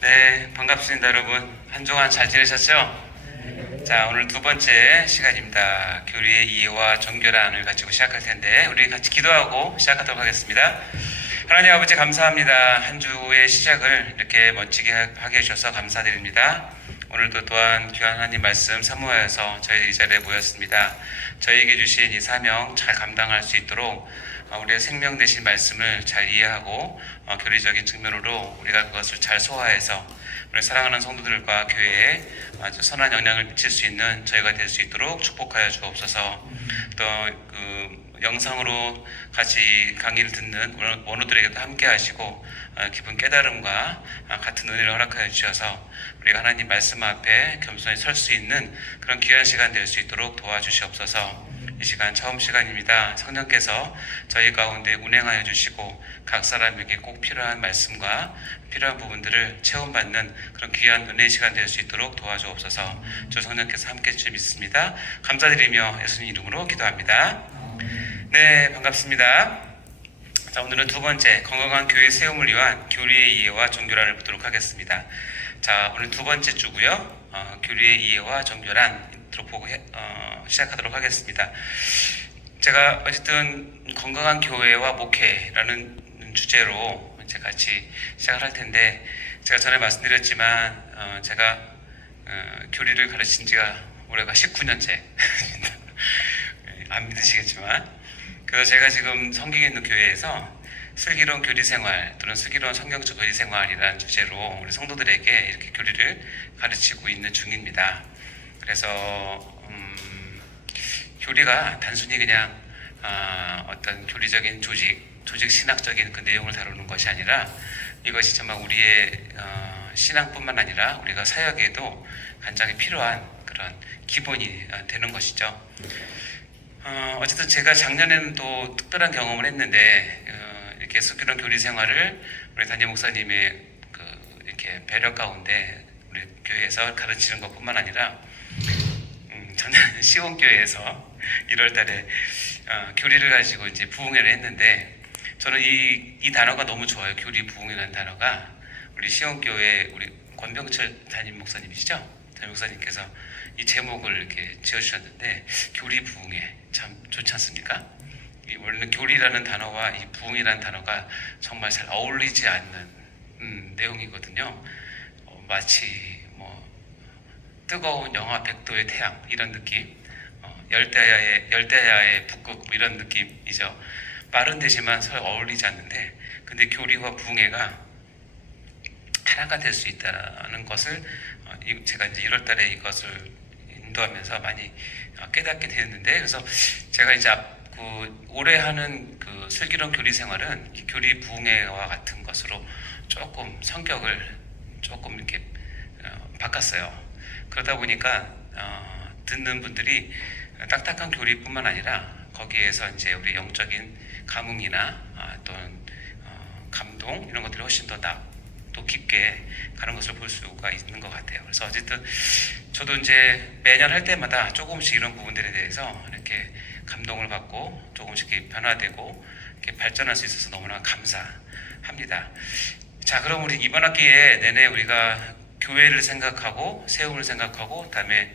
네, 반갑습니다, 여러분. 한 주간 잘 지내셨죠? 자, 오늘 두 번째 시간입니다. 교리의 이해와 정교란을 가지고 시작할 텐데, 우리 같이 기도하고 시작하도록 하겠습니다. 하나님 아버지 감사합니다. 한 주의 시작을 이렇게 멋지게 하게 해주셔서 감사드립니다. 오늘도 또한 귀한 하나님 말씀 사모하여서 저희 이 자리에 모였습니다. 저희에게 주신 이 사명 잘 감당할 수 있도록 우리의 생명 되신 말씀을 잘 이해하고 교리적인 측면으로 우리가 그것을 잘 소화해서 우리 사랑하는 성도들과 교회에 아주 선한 영향을 미칠 수 있는 저희가 될 수 있도록 축복하여 주옵소서. 또 그 영상으로 같이 강의를 듣는 원우들에게도 함께 하시고 깊은 깨달음과 같은 은혜를 허락하여 주셔서 우리가 하나님 말씀 앞에 겸손히 설 수 있는 그런 귀한 시간 될 수 있도록 도와주시옵소서. 이 시간 처음 시간입니다. 성령께서 저희 가운데 운행하여 주시고 각 사람에게 꼭 필요한 말씀과 필요한 부분들을 체험받는 그런 귀한 은혜의 시간 될 수 있도록 도와주옵소서. 주 성령께서 함께 해주실 믿습니다. 감사드리며 예수님 이름으로 기도합니다. 네, 반갑습니다. 자, 오늘은 두 번째 건강한 교회 세움을 위한 교리의 이해와 정교란을 보도록 하겠습니다. 자, 오늘 두 번째 주고요. 교리의 이해와 정교란 보고 시작하도록 하겠습니다. 제가 어쨌든 건강한 교회와 목회라는 주제로 이제 같이 시작을 할 텐데, 제가 전에 말씀드렸지만 제가 교리를 가르친 지가 올해가 19년째 안 믿으시겠지만, 그래서 제가 지금 섬기고 있는 교회에서 슬기로운 교리 생활 또는 슬기로운 성경적 교리 생활이라는 주제로 우리 성도들에게 이렇게 교리를 가르치고 있는 중입니다. 그래서 교리가 단순히 그냥 어떤 교리적인 조직 신학적인 그 내용을 다루는 것이 아니라, 이것이 정말 우리의 신앙뿐만 아니라 우리가 사역에도 굉장히 필요한 그런 기본이 되는 것이죠. 어쨌든 제가 작년에는 또 특별한 경험을 했는데, 이렇게 슬기로운 교리 생활을 우리 담임 목사님의 이렇게 배려 가운데 우리 교회에서 가르치는 것뿐만 아니라, 저는 시온교회에서 1월달에 교리를 가지고 이제 부흥회를 했는데, 저는 이 단어가 너무 좋아요. 교리 부흥회라는 단어가. 우리 시온교회 우리 권병철 담임 목사님이시죠? 담임 목사님께서 이 제목을 이렇게 지어주셨는데, 교리 부흥회 참 좋지 않습니까? 원래는 교리라는 단어와 이 부흥이라는 단어가 정말 잘 어울리지 않는 내용이거든요. 마치 뜨거운 영하 100도의 태양 이런 느낌, 열대야의 북극 이런 느낌이죠. 빠른 대지만 서로 어울리지 않는데, 근데 교리와 부흥회가 하나가 될 수 있다는 것을 제가 이제 1월달에 이것을 인도하면서 많이 깨닫게 되었는데, 그래서 제가 이제 올해 하는 그 슬기로운 교리 생활은 교리 부흥회와 같은 것으로 조금 성격을 조금 이렇게 바꿨어요. 그러다 보니까 듣는 분들이 딱딱한 교리뿐만 아니라 거기에서 이제 우리 영적인 감흥이나 또는 감동 이런 것들이 훨씬 또 깊게 가는 것을 볼 수가 있는 것 같아요. 그래서 어쨌든 저도 이제 매년 할 때마다 조금씩 이런 부분들에 대해서 이렇게 감동을 받고 조금씩 이렇게 변화되고 이렇게 발전할 수 있어서 너무나 감사합니다. 자, 그럼 우리 이번 학기에 내내 우리가 교회를 생각하고 세움을 생각하고 그다음에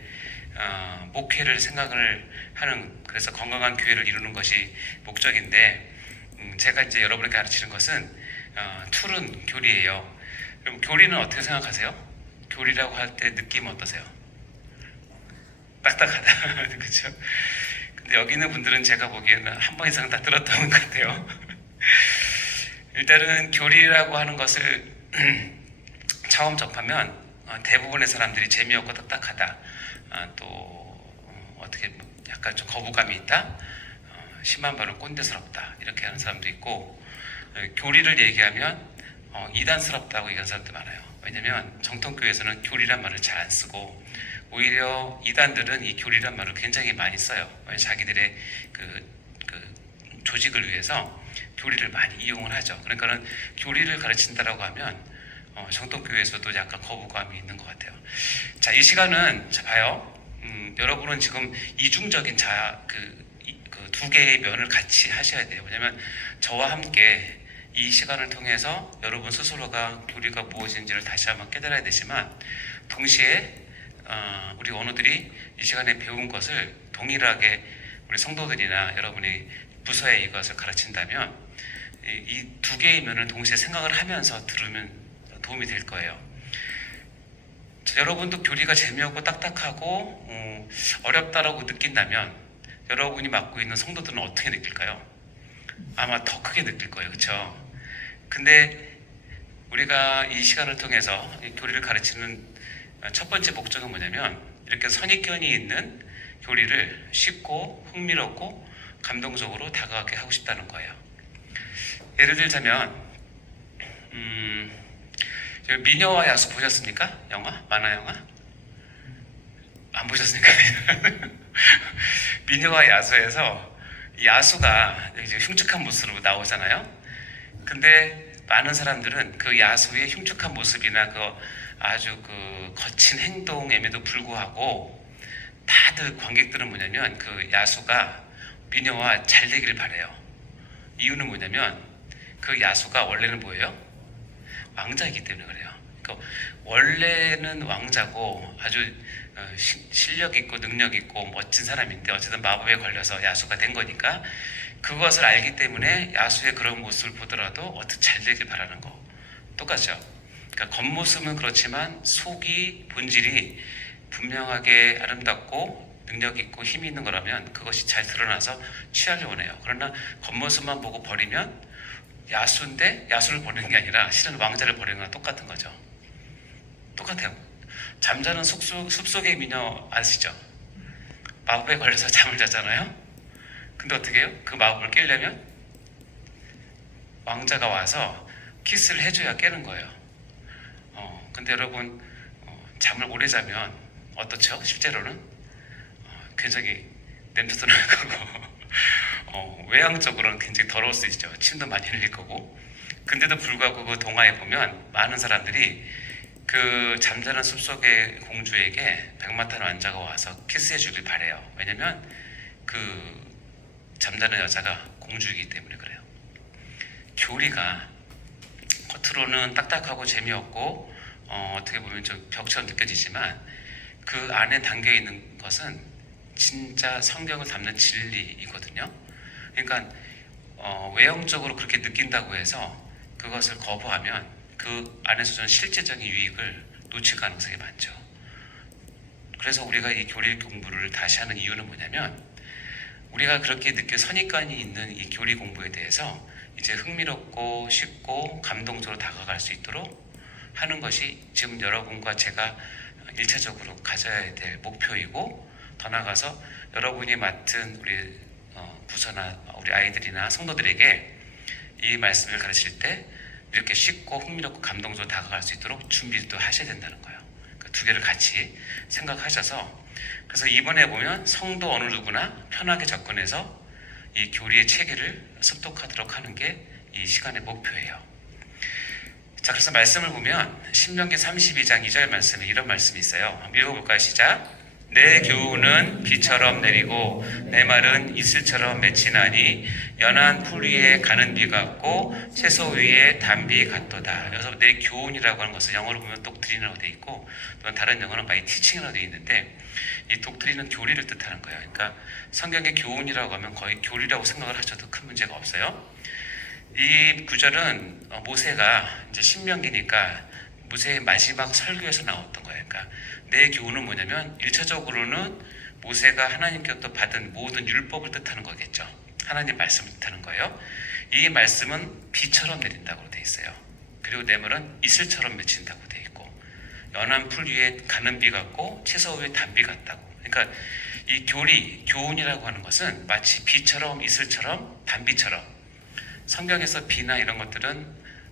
목회를 생각을 하는, 그래서 건강한 교회를 이루는 것이 목적인데, 제가 이제 여러분에게 가르치는 것은 툴은 교리예요. 그럼 교리는 어떻게 생각하세요? 교리라고 할 때 느낌 어떠세요? 딱딱하다. 그렇죠? 근데 여기 있는 분들은 제가 보기에는 한 번 이상 다 들었던 것 같아요. 일단은 교리라고 하는 것을 처음 접하면 대부분의 사람들이 재미없고 딱딱하다, 또 어떻게 약간 좀 거부감이 있다, 심한 말은 꼰대스럽다 이렇게 하는 사람도 있고, 교리를 얘기하면 이단스럽다고 얘기하는 사람도 많아요. 왜냐면 정통교회에서는 교리란 말을 잘 안 쓰고, 오히려 이단들은 이 교리란 말을 굉장히 많이 써요. 자기들의 그 조직을 위해서 교리를 많이 이용을 하죠. 그러니까는 교리를 가르친다라고 하면 정통교회에서도 약간 거부감이 있는 것 같아요. 자, 이 시간은 자 봐요. 여러분은 지금 이중적인 그 두 개의 면을 같이 하셔야 돼요. 왜냐면 저와 함께 이 시간을 통해서 여러분 스스로가 교리가 무엇인지를 다시 한번 깨달아야 되지만 동시에 우리 원우들이 이 시간에 배운 것을 동일하게 우리 성도들이나 여러분이 부서에 이것을 가르친다면 이 두 개의 면을 동시에 생각을 하면서 들으면 도움이 될 거예요. 여러분도 교리가 재미없고 딱딱하고 어렵다라고 느낀다면 여러분이 맡고 있는 성도들은 어떻게 느낄까요? 아마 더 크게 느낄 거예요. 그렇죠? 근데 우리가 이 시간을 통해서 교리를 가르치는 첫 번째 목적은 뭐냐면 이렇게 선입견이 있는 교리를 쉽고 흥미롭고 감동적으로 다가가게 하고 싶다는 거예요. 예를 들자면 미녀와 야수 보셨습니까? 영화? 만화 영화? 안 보셨습니까? 미녀와 야수에서 야수가 이제 흉측한 모습으로 나오잖아요. 근데 많은 사람들은 그 야수의 흉측한 모습이나 그 아주 그 거친 행동임에도 불구하고 다들 관객들은 뭐냐면 그 야수가 미녀와 잘 되기를 바래요. 이유는 뭐냐면 그 야수가 원래는 뭐예요? 왕자이기 때문에 그래요. 그러니까 원래는 왕자고 아주 실력 있고 능력 있고 멋진 사람인데 어쨌든 마법에 걸려서 야수가 된 거니까 그것을 알기 때문에 야수의 그런 모습을 보더라도 어떻게 잘 되길 바라는 거 똑같죠. 그러니까 겉모습은 그렇지만 속이 본질이 분명하게 아름답고 능력 있고 힘이 있는 거라면 그것이 잘 드러나서 취하길 원해요. 그러나 겉모습만 보고 버리면 야수인데 야수를 버리는 게 아니라 실은 왕자를 버리는 거랑 똑같은 거죠. 똑같아요. 잠자는 숲속의 미녀 아시죠? 마법에 걸려서 잠을 자잖아요. 근데 어떻게 해요? 그 마법을 깨려면 왕자가 와서 키스를 해줘야 깨는 거예요. 근데 여러분 잠을 오래 자면 어떻죠? 실제로는 굉장히 냄새도 날 거고 외향적으로는 굉장히 더러울 수 있죠. 침도 많이 흘릴 거고. 근데도 불구하고 그 동화에 보면 많은 사람들이 그 잠자는 숲속의 공주에게 백마탄 왕자가 와서 키스해 주길 바래요. 왜냐면 그 잠자는 여자가 공주이기 때문에 그래요. 교리가 겉으로는 딱딱하고 재미없고 어떻게 보면 좀 벽처럼 느껴지지만 그 안에 담겨 있는 것은 진짜 성경을 담는 진리이거든요. 그러니까 외형적으로 그렇게 느낀다고 해서 그것을 거부하면 그 안에서 저는 실제적인 유익을 놓칠 가능성이 많죠. 그래서 우리가 이 교리 공부를 다시 하는 이유는 뭐냐면 우리가 그렇게 느껴 선입관이 있는 이 교리 공부에 대해서 이제 흥미롭고 쉽고 감동적으로 다가갈 수 있도록 하는 것이 지금 여러분과 제가 1차적으로 가져야 될 목표이고 더 나아가서 여러분이 맡은 우리 부서나 우리 아이들이나 성도들에게 이 말씀을 가르칠 때 이렇게 쉽고 흥미롭고 감동적으로 다가갈 수 있도록 준비도 하셔야 된다는 거예요. 그 두 개를 같이 생각하셔서 그래서 이번에 보면 성도 어느 누구나 편하게 접근해서 이 교리의 체계를 습독하도록 하는 게 이 시간의 목표예요. 자, 그래서 말씀을 보면 신명기 32장 2절 말씀에 이런 말씀이 있어요. 한번 읽어볼까요? 시작. 내 교훈은 비처럼 내리고 내 말은 이슬처럼 맺히나니 연한 풀 위에 가는 비 같고 채소 위에 단비 같도다. 여기서 내 교훈이라고 하는 것은 영어로 보면 독트린이라고 되어 있고 또는 다른 영어는 마이 티칭이라고 되어 있는데 이 독트린은 교리를 뜻하는 거예요. 그러니까 성경의 교훈이라고 하면 거의 교리라고 생각을 하셔도 큰 문제가 없어요. 이 구절은 모세가 이제 신명기니까 모세의 마지막 설교에서 나왔던 거예요. 그러니까 내 교훈은 뭐냐면 1차적으로는 모세가 하나님께로부터 받은 모든 율법을 뜻하는 거겠죠. 하나님 말씀을 뜻하는 거예요. 이 말씀은 비처럼 내린다고 되어 있어요. 그리고 내 말은 이슬처럼 맺힌다고 되어 있고 연한 풀 위에 가는 비 같고 채소 위에 단비 같다고. 그러니까 이 교훈이라고 하는 것은 마치 비처럼 이슬처럼 단비처럼 성경에서 비나 이런 것들은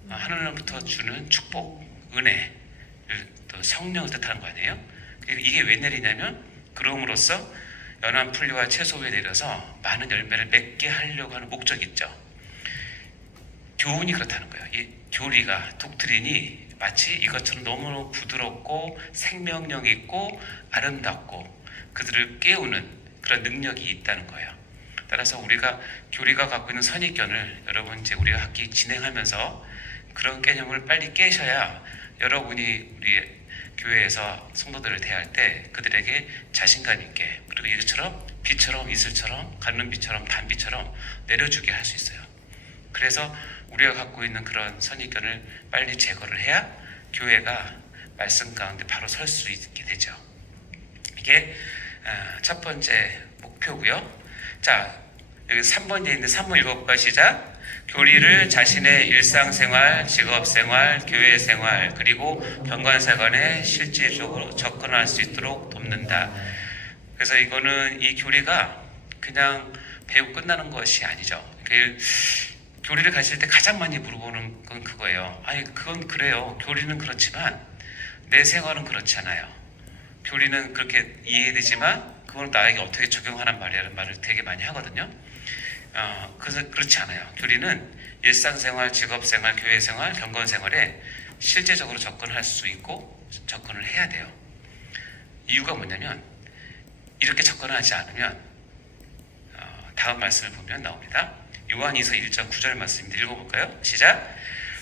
하늘로부터 주는 축복, 은혜, 또 성령을 뜻하는 거 아니에요? 이게 왜 내리냐면 그럼으로써 연한 풀리와 채소 위에 내려서 많은 열매를 맺게 하려고 하는 목적이 있죠. 교훈이 그렇다는 거예요. 이 교리가 독트린이 마치 이것처럼 너무너무 부드럽고 생명력 있고 아름답고 그들을 깨우는 그런 능력이 있다는 거예요. 따라서 우리가 교리가 갖고 있는 선입견을 여러분 이제 우리가 학기 진행하면서 그런 개념을 빨리 깨셔야 여러분이 우리 교회에서 성도들을 대할 때 그들에게 자신감 있게, 그리고 이것처럼 비처럼 이슬처럼 가는 비처럼 단비처럼 내려주게 할 수 있어요. 그래서 우리가 갖고 있는 그런 선입견을 빨리 제거를 해야 교회가 말씀 가운데 바로 설 수 있게 되죠. 이게 첫 번째 목표고요. 자, 여기 3번에 있는데 3번 읽어볼까요? 시작. 교리를 자신의 일상생활, 직업생활, 교회생활, 그리고 경건생활에 실질적으로 접근할 수 있도록 돕는다. 그래서 이거는 이 교리가 그냥 배우고 끝나는 것이 아니죠. 교리를 가르칠 때 가장 많이 물어보는 건 그거예요. 아니, 그건 그래요. 교리는 그렇지만 내 생활은 그렇지 않아요. 교리는 그렇게 이해되지만 그건 나에게 어떻게 적용하는 말이라는 말을 되게 많이 하거든요. 그래서 그렇지 않아요. 교리는 일상생활, 직업생활, 교회생활, 경건생활에 실제적으로 접근할 수 있고 접근을 해야 돼요. 이유가 뭐냐면 이렇게 접근하지 않으면 다음 말씀을 보면 나옵니다. 요한이서 1장 9절 말씀입니다. 읽어볼까요? 시작.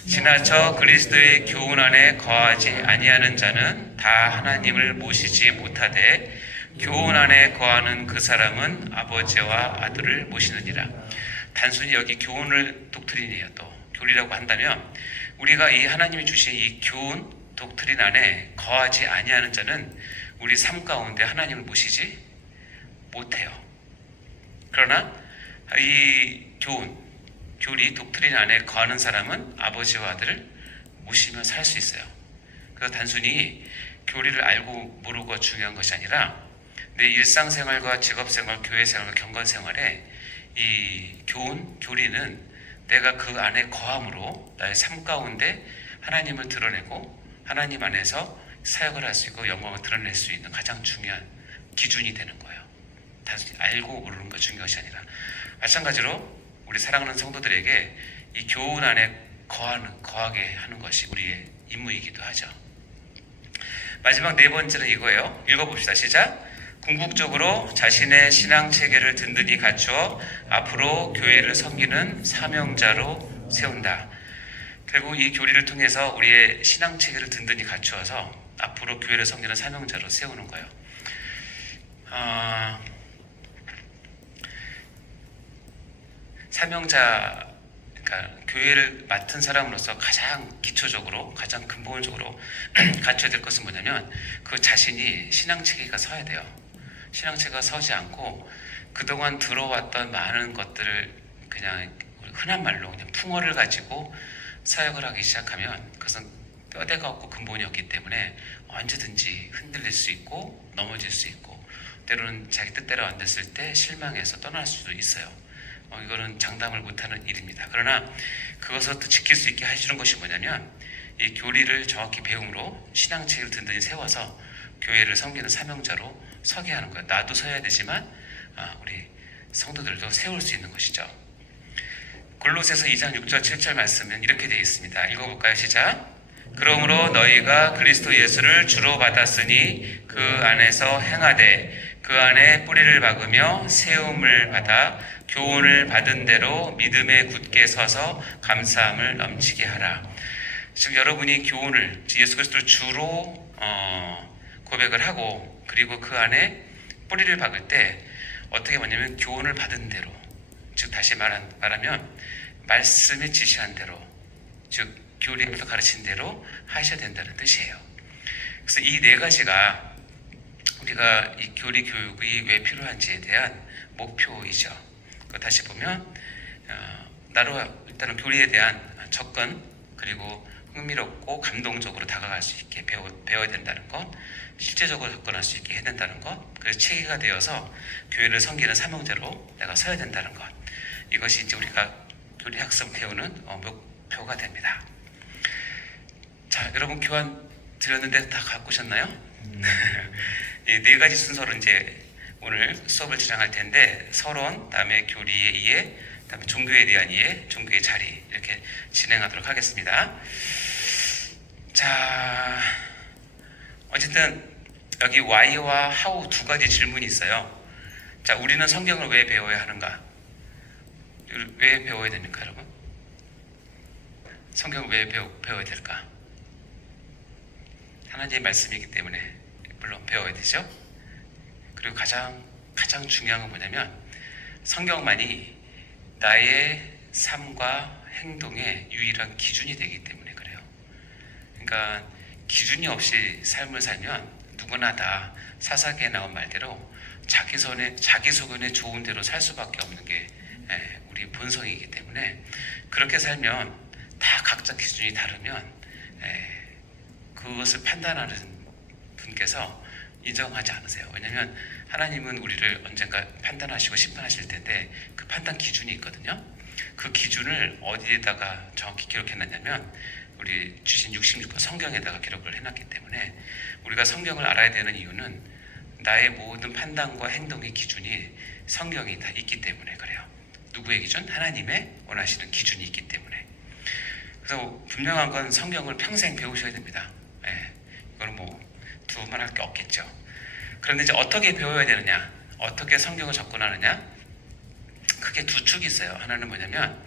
지나쳐 그리스도의 교훈 안에 거하지 아니하는 자는 다 하나님을 모시지 못하되 교훈 안에 거하는 그 사람은 아버지와 아들을 모시느니라. 단순히 여기 교훈을 독트린이에요. 또 교리라고 한다면 우리가 이 하나님이 주신 이 교훈 독트린 안에 거하지 아니하는 자는 우리 삶 가운데 하나님을 모시지 못해요. 그러나 이 교리 독트린 안에 거하는 사람은 아버지와 아들을 모시며 살 수 있어요. 그래서 단순히 교리를 알고 모르고가 중요한 것이 아니라 내 일상생활과 직업생활, 교회생활과 경건생활에 이 교리는 내가 그 안에 거함으로 나의 삶 가운데 하나님을 드러내고 하나님 안에서 사역을 할 수 있고 영광을 드러낼 수 있는 가장 중요한 기준이 되는 거예요. 단순히 알고 모르는 것 중요한 것이 아니라, 마찬가지로 우리 사랑하는 성도들에게 이 교훈 안에 거하게 하는 것이 우리의 임무이기도 하죠. 마지막 네 번째는 이거예요. 읽어봅시다. 시작. 궁극적으로 자신의 신앙 체계를 든든히 갖추어 앞으로 교회를 섬기는 사명자로 세운다. 결국 이 교리를 통해서 우리의 신앙 체계를 든든히 갖추어서 앞으로 교회를 섬기는 사명자로 세우는 거예요. 사명자, 그러니까 교회를 맡은 사람으로서 가장 기초적으로, 가장 근본적으로 갖춰야 될 것은 뭐냐면 그 자신이 신앙 체계가 서야 돼요. 신앙 체계가 서지 않고 그동안 들어왔던 많은 것들을 그냥 흔한 말로 그냥 풍어를 가지고 사역을 하기 시작하면 그것은 뼈대가 없고 근본이 없기 때문에 언제든지 흔들릴 수 있고 넘어질 수 있고 때로는 자기 뜻대로 안 됐을 때 실망해서 떠날 수도 있어요. 이거는 장담을 못하는 일입니다. 그러나 그것을 또 지킬 수 있게 해주는 것이 뭐냐면 이 교리를 정확히 배움으로 신앙체를 든든히 세워서 교회를 섬기는 사명자로 서게 하는 거예요. 나도 서야 되지만 우리 성도들도 세울 수 있는 것이죠. 골로새서 2장 6절 7절 말씀은 이렇게 되어 있습니다. 읽어볼까요? 시작. 그러므로 너희가 그리스도 예수를 주로 받았으니 그 안에서 행하되 그 안에 뿌리를 박으며 세움을 받아 교훈을 받은 대로 믿음에 굳게 서서 감사함을 넘치게 하라. 지금 여러분이 교훈을 예수 그리스도를 주로 고백을 하고 그리고 그 안에 뿌리를 박을 때 어떻게 하냐면 교훈을 받은 대로, 즉 다시 말하면 말씀이 지시한 대로, 즉 교리에서 가르친 대로 하셔야 된다는 뜻이에요. 그래서 이 네 가지가 우리가 이 교리 교육이 왜 필요한지에 대한 목표이죠. 다시 보면 나로 일단은 교리에 대한 접근, 그리고 흥미롭고 감동적으로 다가갈 수 있게 배워야 된다는 것, 실제적으로 접근할 수 있게 해야 된다는 것, 그래서 체계가 되어서 교회를 섬기는 사명자로 내가 서야 된다는 것, 이것이 이제 우리가 교리 학습 배우는 목표가 됩니다. 자, 여러분 교환 드렸는데 다 갖고 오셨나요? 이 네 가지 순서로 이제 오늘 수업을 진행할 텐데, 서론, 다음에 교리의 이해, 다음에 종교에 대한 이해, 종교의 자리, 이렇게 진행하도록 하겠습니다. 자, 어쨌든 여기 why와 how 두 가지 질문이 있어요. 자, 우리는 성경을 왜 배워야 하는가? 왜 배워야 됩니까, 여러분? 성경을 왜 배워야 될까? 하나님의 말씀이기 때문에 물론 배워야 되죠. 그리고 가장 중요한 건 뭐냐면 성경만이 나의 삶과 행동의 유일한 기준이 되기 때문에 그래요. 그러니까 기준이 없이 삶을 살면 누구나 다 사사기에 나온 말대로 자기 소견에 좋은 대로 살 수밖에 없는 게 우리 본성이기 때문에 그렇게 살면 다 각자 기준이 다르면 그것을 판단하는 분께서 인정하지 않으세요. 왜냐하면 하나님은 우리를 언젠가 판단하시고 심판하실 텐데 그 판단 기준이 있거든요. 그 기준을 어디에다가 정확히 기록해놨냐면 우리 주신 66권 성경에다가 기록을 해놨기 때문에 우리가 성경을 알아야 되는 이유는 나의 모든 판단과 행동의 기준이 성경이 다 있기 때문에 그래요. 누구의 기준? 하나님의 원하시는 기준이 있기 때문에. 그래서 분명한 건 성경을 평생 배우셔야 됩니다. 이거는 두말 할 게 없겠죠. 그런데 이제 어떻게 배워야 되느냐, 어떻게 성경을 접근하느냐, 크게 두 축이 있어요. 하나는 뭐냐면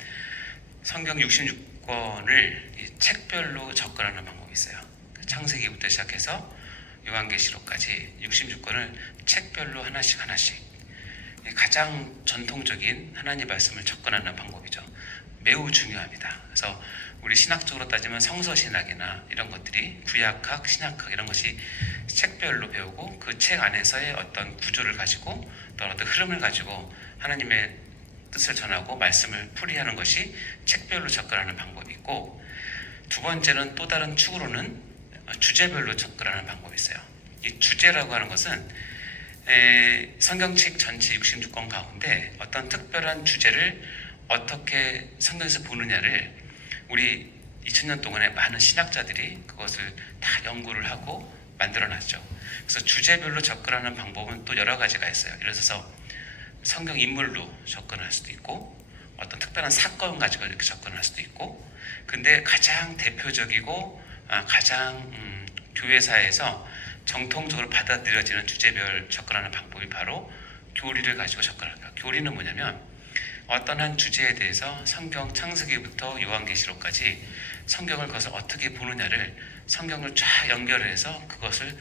성경 66권을 책별로 접근하는 방법이 있어요. 창세기부터 시작해서 요한계시록까지 66권을 책별로 하나씩 가장 전통적인 하나님 말씀을 접근하는 방법이죠. 매우 중요합니다. 그래서 우리 신학적으로 따지면 성서신학이나 이런 것들이 구약학, 신약학 이런 것이 책별로 배우고 그 책 안에서의 어떤 구조를 가지고 또 어떤 흐름을 가지고 하나님의 뜻을 전하고 말씀을 풀이하는 것이 책별로 접근하는 방법이 있고, 두 번째는 또 다른 축으로는 주제별로 접근하는 방법이 있어요. 이 주제라고 하는 것은 성경책 전체 66권 가운데 어떤 특별한 주제를 어떻게 성경에서 보느냐를 우리 2000년 동안에 많은 신학자들이 그것을 다 연구를 하고 만들어놨죠. 그래서 주제별로 접근하는 방법은 또 여러 가지가 있어요. 예를 들어서 성경 인물로 접근할 수도 있고 어떤 특별한 사건 가지고 이렇게 접근할 수도 있고, 근데 가장 대표적이고 가장 교회사에서 정통적으로 받아들여지는 주제별 접근하는 방법이 바로 교리를 가지고 접근하는 거예요. 교리는 뭐냐면 어떤 한 주제에 대해서 성경 창세기부터 요한계시록까지 성경을 그것을 어떻게 보느냐를 성경을 쫙 연결해서 그것을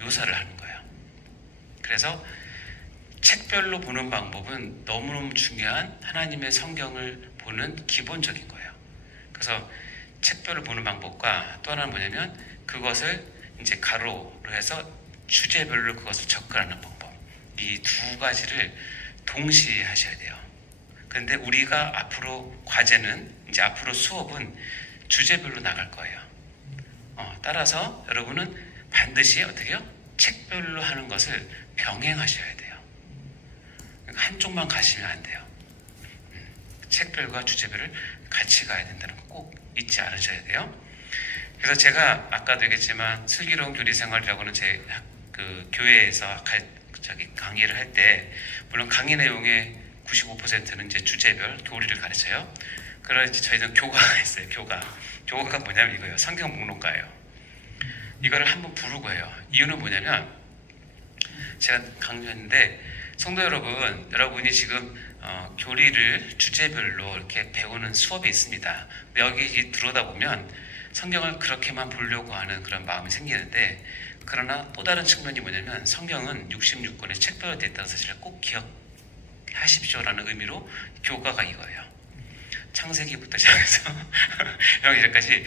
묘사를 하는 거예요. 그래서 책별로 보는 방법은 너무너무 중요한 하나님의 성경을 보는 기본적인 거예요. 그래서 책별로 보는 방법과 또 하나는 뭐냐면 그것을 이제 가로로 해서 주제별로 그것을 접근하는 방법, 이 두 가지를 동시에 하셔야 돼요. 그런데 우리가 앞으로 과제는 이제 앞으로 수업은 주제별로 나갈 거예요. 따라서 여러분은 반드시 어떻게 해요? 책별로 하는 것을 병행하셔야 돼요. 그러니까 한쪽만 가시면 안 돼요. 책별과 주제별을 같이 가야 된다는 거 꼭 잊지 않으셔야 돼요. 그래서 제가 아까도 얘기했지만 슬기로운 교리생활이라고는 제 그 교회에서 강의를 할 때 물론 강의 내용의 95%는 이제 주제별 교리를 가르쳐요. 그래서 저희는 교과가 있어요. 교과가 뭐냐면 이거예요. 성경 목록가예요. 이거를 한번 부르고 해요. 이유는 뭐냐면 제가 강조했는데 성도 여러분, 여러분이 지금 교리를 주제별로 이렇게 배우는 수업이 있습니다. 근데 여기 들어오다 보면 성경을 그렇게만 보려고 하는 그런 마음이 생기는데, 그러나 또 다른 측면이 뭐냐면 성경은 66권의 책별로 됐다는 사실을 꼭 기억하십시오라는 의미로 교과가 이거예요. 창세기부터 시작해서 여기까지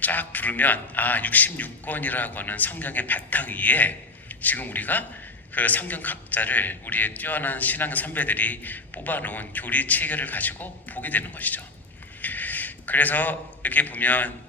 쫙 부르면 66권이라고 하는 성경의 바탕 위에 지금 우리가 그 성경 각자를 우리의 뛰어난 신앙의 선배들이 뽑아놓은 교리 체계를 가지고 보게 되는 것이죠. 그래서 이렇게 보면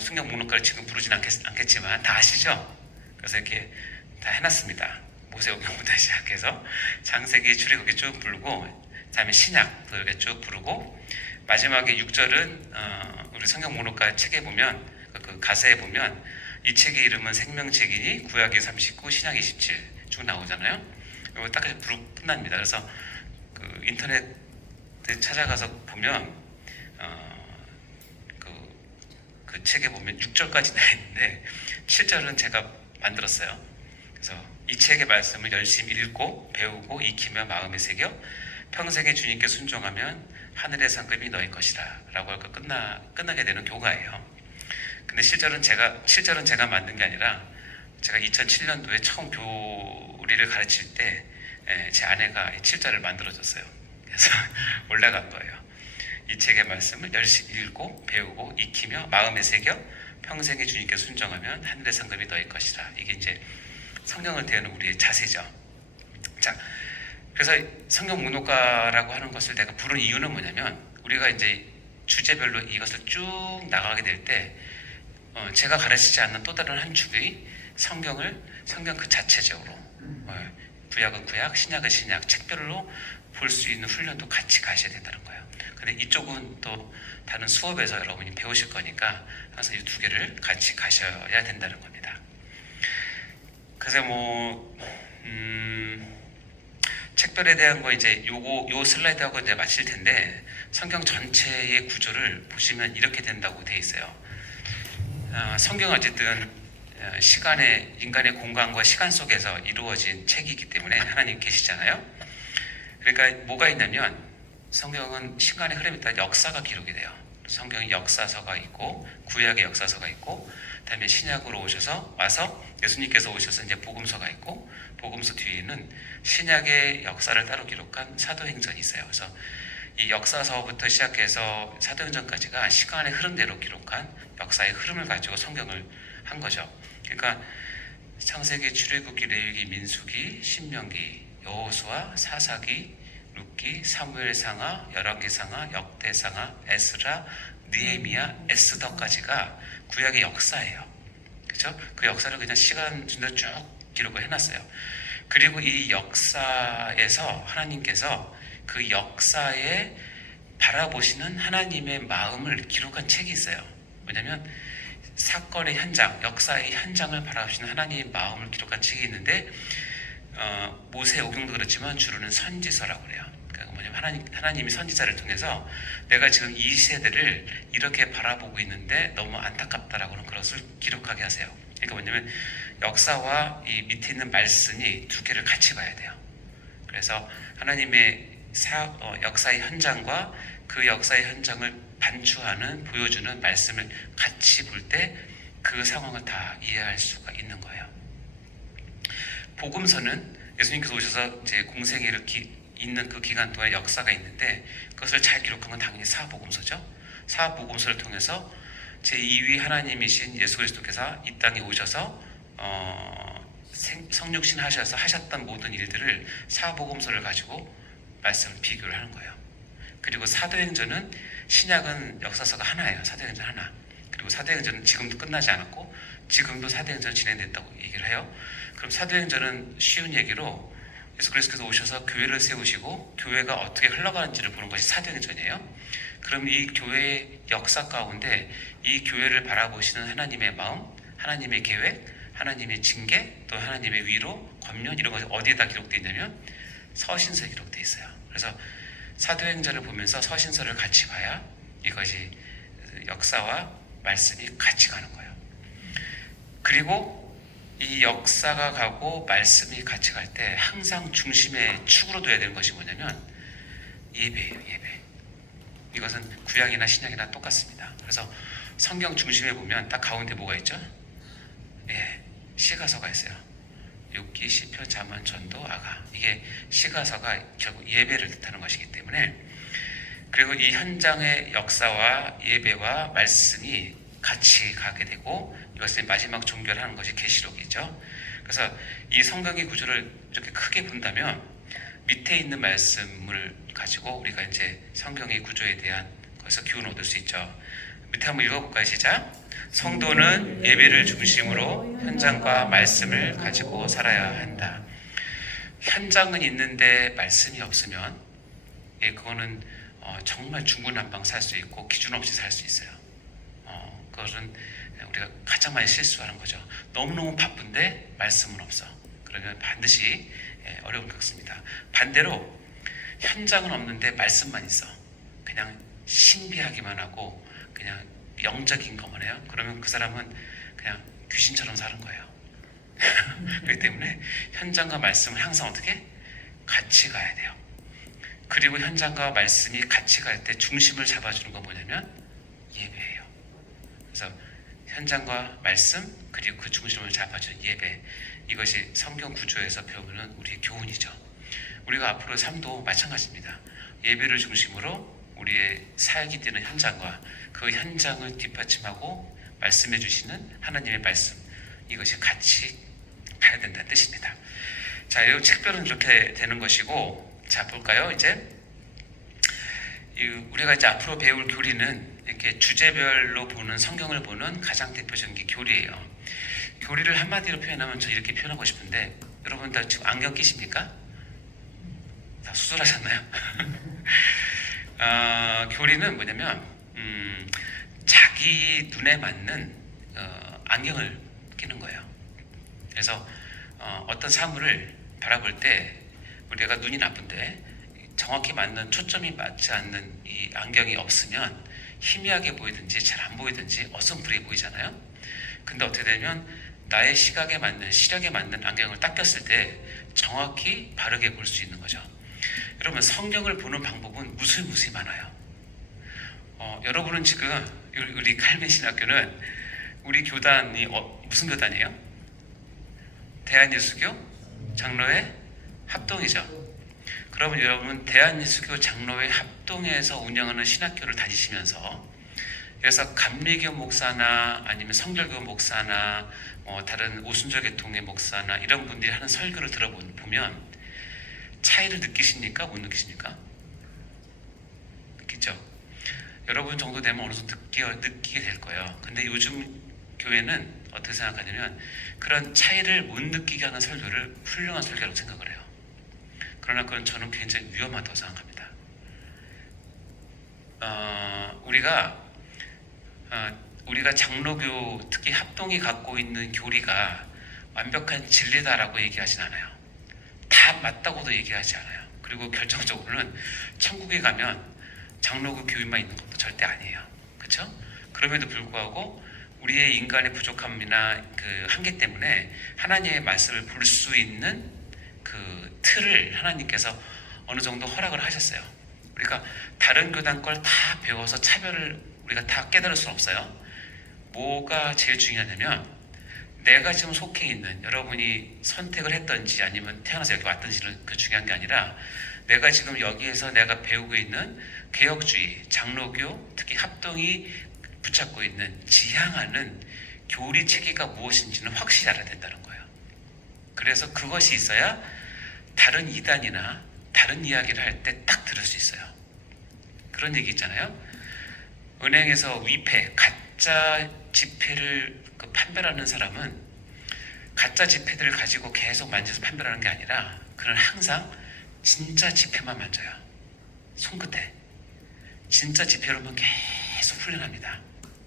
성경 목록가를 지금 부르진 않겠지만 다 아시죠? 그래서 이렇게 다 해놨습니다. 모세오경부터 시작해서 창세기, 출애굽기 쭉 부르고, 다음에 신약도 이렇게 쭉 부르고, 마지막에 6절은 우리 성경 목록가 책에 보면 그 가사에 보면 이 책의 이름은 생명책이니 구약이 39, 신약이 27 쭉 나오잖아요. 이거 딱 부르고 끝납니다. 그래서 그 인터넷에 찾아가서 보면 그 책에 보면 6절까지 나 있는데 7절은 제가 만들었어요. 그래서 이 책의 말씀을 열심히 읽고 배우고 익히며 마음에 새겨 평생에 주님께 순종하면 하늘의 상급이 너희 것이라 라고 하고 끝나게 되는 교가예요. 근데 실절은 제가 만든 게 아니라 제가 2007년도에 처음 교리를 가르칠 때 제 아내가 이 7절을 만들어줬어요. 그래서 올라간 거예요. 이 책의 말씀을 열심히 읽고 배우고 익히며 마음에 새겨 평생에 주님께 순종하면 하늘의 상급이 너희 것이라. 이게 이제 성경을 대하는 우리의 자세죠. 자, 그래서 성경 묵독가라고 하는 것을 내가 부른 이유는 뭐냐면, 우리가 이제 주제별로 이것을 쭉 나가게 될 때 제가 가르치지 않는 또 다른 한 축의 성경 그 자체적으로 구약은 구약, 신약은 신약, 책별로 볼 수 있는 훈련도 같이 가셔야 된다는 거예요. 근데 이쪽은 또 다른 수업에서 여러분이 배우실 거니까 항상 이 두 개를 같이 가셔야 된다는 겁니다. 그래서 책별에 대한 거 이제 요 슬라이드하고 이제 마칠 텐데, 성경 전체의 구조를 보시면 이렇게 된다고 돼 있어요. 성경은 어쨌든 인간의 공간과 시간 속에서 이루어진 책이기 때문에 하나님 계시잖아요. 그러니까 뭐가 있냐면, 성경은 시간의 흐름에 따라 역사가 기록이 돼요. 성경의 역사서가 있고 구약의 역사서가 있고, 그다음에 신약으로 와서 예수님께서 오셔서 이제 복음서가 있고, 복음서 뒤에는 신약의 역사를 따로 기록한 사도행전이 있어요. 그래서 이 역사서부터 시작해서 사도행전까지가 시간의 흐름대로 기록한 역사의 흐름을 가지고 성경을 한 거죠. 그러니까 창세기, 출애굽기, 레위기, 민수기, 신명기, 여호수아, 사사기, 룻기, 사무엘상하, 열왕기상하, 역대상하, 에스라, 느헤미야, 에스더까지가 구약의 역사예요. 그렇죠? 그 역사를 그냥 시간 순서로 쭉 기록을 해놨어요. 그리고 이 역사에서 하나님께서 그 역사에 바라보시는 하나님의 마음을 기록한 책이 있어요. 뭐냐면 사건의 현장, 역사의 현장을 바라보시는 하나님의 마음을 기록한 책이 있는데, 모세오경도 그렇지만 주로는 선지서라고 그래요. 그러니까 뭐냐면 하나님이 선지자를 통해서 내가 지금 이 세대를 이렇게 바라보고 있는데 너무 안타깝다라고 하는 그것을 기록하게 하세요. 그러니까 뭐냐면 역사와 이 밑에 있는 말씀이 두 개를 같이 봐야 돼요. 그래서 하나님의 역사의 현장과 그 역사의 현장을 보여주는 말씀을 같이 볼 때 그 상황을 다 이해할 수가 있는 거예요. 복음서는 예수님께서 오셔서 이제 공생애를 있는 그 기간 동안 역사가 있는데, 그것을 잘 기록한 건 당연히 사복음서죠. 사복음서를 통해서 제2위 하나님이신 예수 그리스도께서 이 땅에 오셔서 성육신 하셔서 하셨던 모든 일들을 사복음서를 가지고 말씀을 비교를 하는 거예요. 그리고 사도행전은, 신약은 역사서가 하나예요. 사도행전 하나. 그리고 사도행전은 지금도 끝나지 않았고 지금도 사도행전은 진행됐다고 얘기를 해요. 그럼 사도행전은 쉬운 얘기로 예수 그리스도께서 오셔서 교회를 세우시고 교회가 어떻게 흘러가는지를 보는 것이 사도행전이에요. 그럼 이 교회의 역사 가운데 이 교회를 바라보시는 하나님의 마음, 하나님의 계획, 하나님의 징계, 또 하나님의 위로, 권면, 이런 것이 어디에다 기록되어 있냐면 서신서에 기록되어 있어요. 그래서 사도행전을 보면서 서신서를 같이 봐야 이것이 역사와 말씀이 같이 가는 거예요. 그리고 이 역사가 가고 말씀이 같이 갈 때 항상 중심에 축으로 둬야 되는 것이 뭐냐면 예배예요. 예배. 이것은 구약이나 신약이나 똑같습니다. 그래서 성경 중심에 보면 딱 가운데 뭐가 있죠? 시가서가 있어요. 욥기, 시편, 잠언, 전도, 아가. 이게 시가서가 결국 예배를 뜻하는 것이기 때문에, 그리고 이 현장의 역사와 예배와 말씀이 같이 가게 되고, 이것을 마지막 종결하는 것이 계시록이죠. 그래서 이 성경의 구조를 이렇게 크게 본다면 밑에 있는 말씀을 가지고 우리가 이제 성경의 구조에 대한 것에서 기운을 얻을 수 있죠. 밑에 한번 읽어볼까요? 시작. 성도는 예배를 중심으로 현장과 말씀을 가지고 살아야 한다. 현장은 있는데 말씀이 없으면 그거는 정말 중구난방 살 수 있고 기준 없이 살 수 있어요. 그것은 우리가 가장 많이 실수하는 거죠. 너무너무 바쁜데 말씀은 없어. 그러면 반드시 어려움을 겪습니다. 반대로 현장은 없는데 말씀만 있어. 그냥 신비하기만 하고 그냥 영적인 것만 해요. 그러면 그 사람은 그냥 귀신처럼 사는 거예요. 그렇기 때문에 현장과 말씀을 항상 어떻게 같이 가야 돼요. 그리고 현장과 말씀이 같이 갈 때 중심을 잡아주는 건 뭐냐면 예배예요. 그래서 현장과 말씀 그리고 그 중심을 잡아주는 예배, 이것이 성경 구조에서 배우는 우리의 교훈이죠. 우리가 앞으로 삶도 마찬가지입니다. 예배를 중심으로 우리의 사역이 되는 현장과 그 현장을 뒷받침하고 말씀해 주시는 하나님의 말씀, 이것이 같이 가야 된다는 뜻입니다. 자, 이 책별은 이렇게 되는 것이고, 자 볼까요? 이제 우리가 이제 앞으로 배울 교리는 이렇게 주제별로 보는, 성경을 보는 가장 대표적인 게 교리예요. 교리를 한마디로 표현하면 저 이렇게 표현하고 싶은데, 여러분 다 지금 안경 끼십니까? 다 수술하셨나요? 교리는 뭐냐면 자기 눈에 맞는 안경을 끼는 거예요. 그래서 어떤 사물을 바라볼 때 우리가 눈이 나쁜데 정확히 맞는, 초점이 맞지 않는 이 안경이 없으면 희미하게 보이든지 잘 안 보이든지 어슴푸레 보이잖아요. 근데 어떻게 되면 나의 시각에 맞는, 시력에 맞는 안경을 딱 꼈을 때 정확히 바르게 볼 수 있는 거죠. 여러분, 성경을 보는 방법은 무수히 많아요. 여러분은 지금 우리 칼빈신학교는 우리 교단이 무슨 교단이에요? 대한예수교 장로회 합동이죠. 그러면 여러분 대한예수교 장로회 합동에서 운영하는 신학교를 다니시면서, 그래서 감리교 목사나 아니면 성결교 목사나 다른 오순절 계통의 목사나 이런 분들이 하는 설교를 들어보면 차이를 느끼십니까? 못 느끼십니까? 느끼죠? 여러분 정도 되면 어느 정도 느끼게 될 거예요. 근데 요즘 교회는 어떻게 생각하냐면 그런 차이를 못 느끼게 하는 설교를 훌륭한 설교라고 생각을 해요. 그러나 그건 저는 굉장히 위험하다고 생각합니다. 우리가 장로교, 특히 합동이 갖고 있는 교리가 완벽한 진리다라고 얘기하진 않아요. 다 맞다고도 얘기하지 않아요. 그리고 결정적으로는 천국에 가면 장로교 교인만 있는 것도 절대 아니에요. 그렇죠? 그럼에도 불구하고 우리의 인간의 부족함이나 그 한계 때문에 하나님의 말씀을 볼 수 있는 그 틀을 하나님께서 어느 정도 허락을 하셨어요. 우리가 다른 교단 걸 다 배워서 차별을 우리가 다 깨달을 수는 없어요. 뭐가 제일 중요하냐면 내가 지금 속해 있는, 여러분이 선택을 했던지 아니면 태어나서 여기 왔던지는 그 중요한 게 아니라 내가 지금 여기에서 내가 배우고 있는 개혁주의, 장로교, 특히 합동이 붙잡고 있는, 지향하는 교리 체계가 무엇인지는 확실히 알아야 된다는 거예요. 그래서 그것이 있어야 다른 이단이나 다른 이야기를 할 때 딱 들을 수 있어요. 그런 얘기 있잖아요. 은행에서 위패, 가짜 지폐를 판별하는 사람은 가짜 지폐들을 가지고 계속 만져서 판별하는 게 아니라 그는 항상 진짜 지폐만 만져요. 손끝에 진짜 지폐로만 계속 훈련합니다.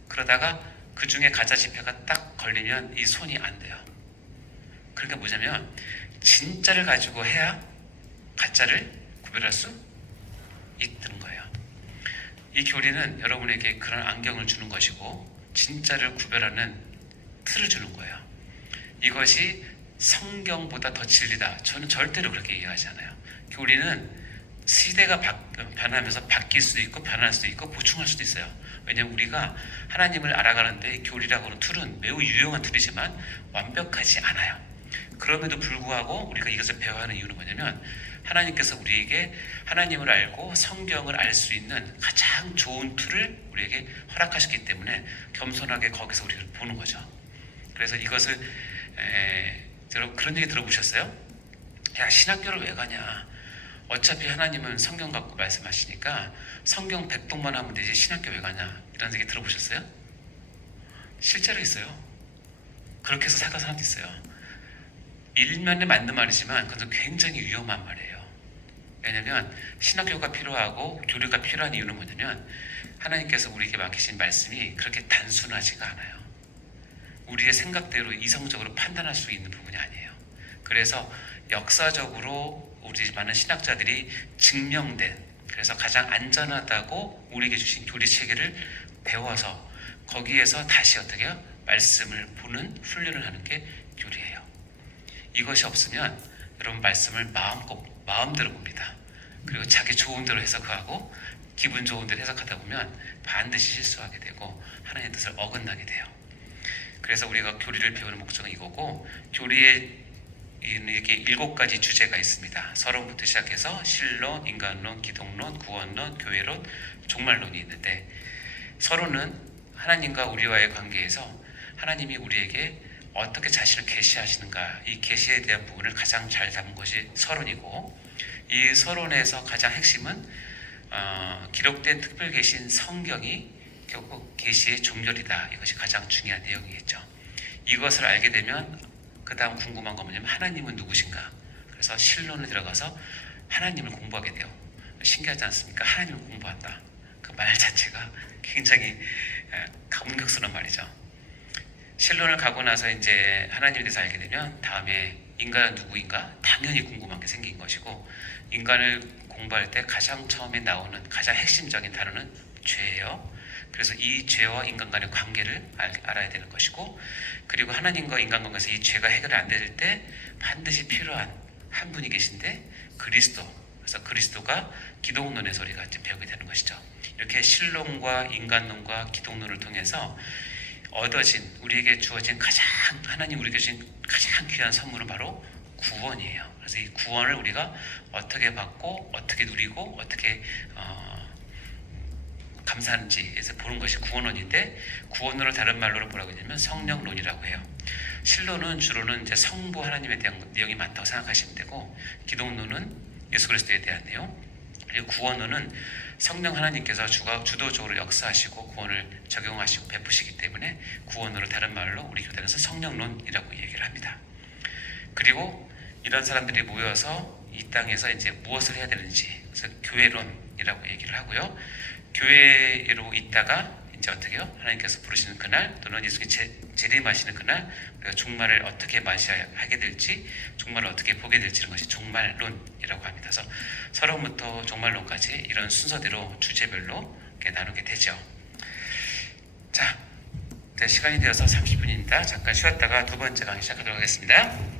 그러다가 그 중에 가짜 지폐가 딱 걸리면 이 손이 안 돼요. 그러니까 뭐냐면 진짜를 가지고 해야 가짜를 구별할 수 있는 거예요. 이 교리는 여러분에게 그런 안경을 주는 것이고 진짜를 구별하는 틀을 주는 거예요. 이것이 성경보다 더 진리다. 저는 절대로 그렇게 얘기하지 않아요. 교리는 시대가 변하면서 바뀔 수도 있고 변할 수도 있고 보충할 수도 있어요. 왜냐하면 우리가 하나님을 알아가는데 교리라고 하는 툴은 매우 유용한 툴이지만 완벽하지 않아요. 그럼에도 불구하고 우리가 이것을 배워야 하는 이유는 뭐냐면 하나님께서 우리에게 하나님을 알고 성경을 알 수 있는 가장 좋은 툴을 우리에게 허락하셨기 때문에 겸손하게 거기서 우리를 보는 거죠. 그래서 이것을 여러분 그런 얘기 들어보셨어요? 야, 신학교를 왜 가냐? 어차피 하나님은 성경 갖고 말씀하시니까 성경 백독만 하면 되지 신학교 왜 가냐? 이런 얘기 들어보셨어요? 실제로 있어요. 그렇게 해서 살아가는 사람도 있어요. 일면에 맞는 말이지만 그것은 굉장히 위험한 말이에요. 왜냐하면 신학교가 필요하고 교류가 필요한 이유는 뭐냐면 하나님께서 우리에게 맡기신 말씀이 그렇게 단순하지가 않아요. 우리의 생각대로 이성적으로 판단할 수 있는 부분이 아니에요. 그래서 역사적으로 우리 많은 신학자들이 증명된, 그래서 가장 안전하다고 우리에게 주신 교리 체계를 배워서 거기에서 다시 어떻게 해요? 말씀을 보는 훈련을 하는 게 교리예요. 이것이 없으면 여러분 말씀을 마음대로 봅니다. 그리고 자기 좋은 대로 해석하고 기분 좋은 대로 해석하다 보면 반드시 실수하게 되고 하나님의 뜻을 어긋나게 돼요. 그래서 우리가 교리를 배우는 목적은 이거고, 교리에 이렇게 7가지 주제가 있습니다. 서론부터 시작해서 신론, 인간론, 기독론, 구원론, 교회론, 종말론이 있는데, 서론은 하나님과 우리와의 관계에서 하나님이 우리에게 어떻게 자신을 계시하시는가, 이 계시에 대한 부분을 가장 잘 담은 것이 서론이고, 이 서론에서 가장 핵심은 기록된 특별 계신 성경이 결국 계시의 종결이다. 이것이 가장 중요한 내용이겠죠. 이것을 알게 되면 그 다음 궁금한 건 뭐냐면 하나님은 누구신가? 그래서 신론에 들어가서 하나님을 공부하게 돼요. 신기하지 않습니까? 하나님을 공부한다. 그 말 자체가 굉장히 감격스러운 말이죠. 신론을 가고 나서 이제 하나님에 대해서 알게 되면 다음에 인간은 누구인가? 당연히 궁금한 게 생긴 것이고, 인간을 공부할 때 가장 처음에 나오는 가장 핵심적인 단어는 죄예요. 그래서 이 죄와 인간 간의 관계를 알아야 되는 것이고, 그리고 하나님과 인간 관계에서 이 죄가 해결이 안 될 때 반드시 필요한 한 분이 계신데 그리스도. 그래서 그리스도가 기독론에서 우리가 이제 배우게 되는 것이죠. 이렇게 신론과 인간론과 기독론을 통해서 얻어진, 우리에게 주어진 가장, 하나님 우리에게 주신 가장 귀한 선물은 바로 구원이에요. 그래서 이 구원을 우리가 어떻게 받고 어떻게 누리고 어떻게 감사하는지에서 보는 것이 구원론인데, 구원론을 다른 말로는 뭐라고 하냐면 성령론이라고 해요. 신론은 주로는 이제 성부 하나님에 대한 내용이 많다고 생각하시면 되고, 기독론은 예수 그리스도에 대한 내용, 그리고 구원론은 성령 하나님께서 주도적으로 역사하시고 구원을 적용하시고 베푸시기 때문에 구원론을 다른 말로 우리 교단에서 성령론이라고 얘기를 합니다. 그리고 이런 사람들이 모여서 이 땅에서 이제 무엇을 해야 되는지, 그래서 교회론이라고 얘기를 하고요. 교회로 있다가 이제 어떻게요? 하나님께서 부르시는 그날, 또는 예수님이 재림하시는 그날, 우리가 종말을 어떻게 맞이하게 될지, 종말을 어떻게 보게 될지는 것이 종말론이라고 합니다. 그래서 서론부터 종말론까지 이런 순서대로 주제별로 이렇게 나누게 되죠. 자, 시간이 되어서 30분입니다. 잠깐 쉬었다가 두 번째 강의 시작하도록 하겠습니다.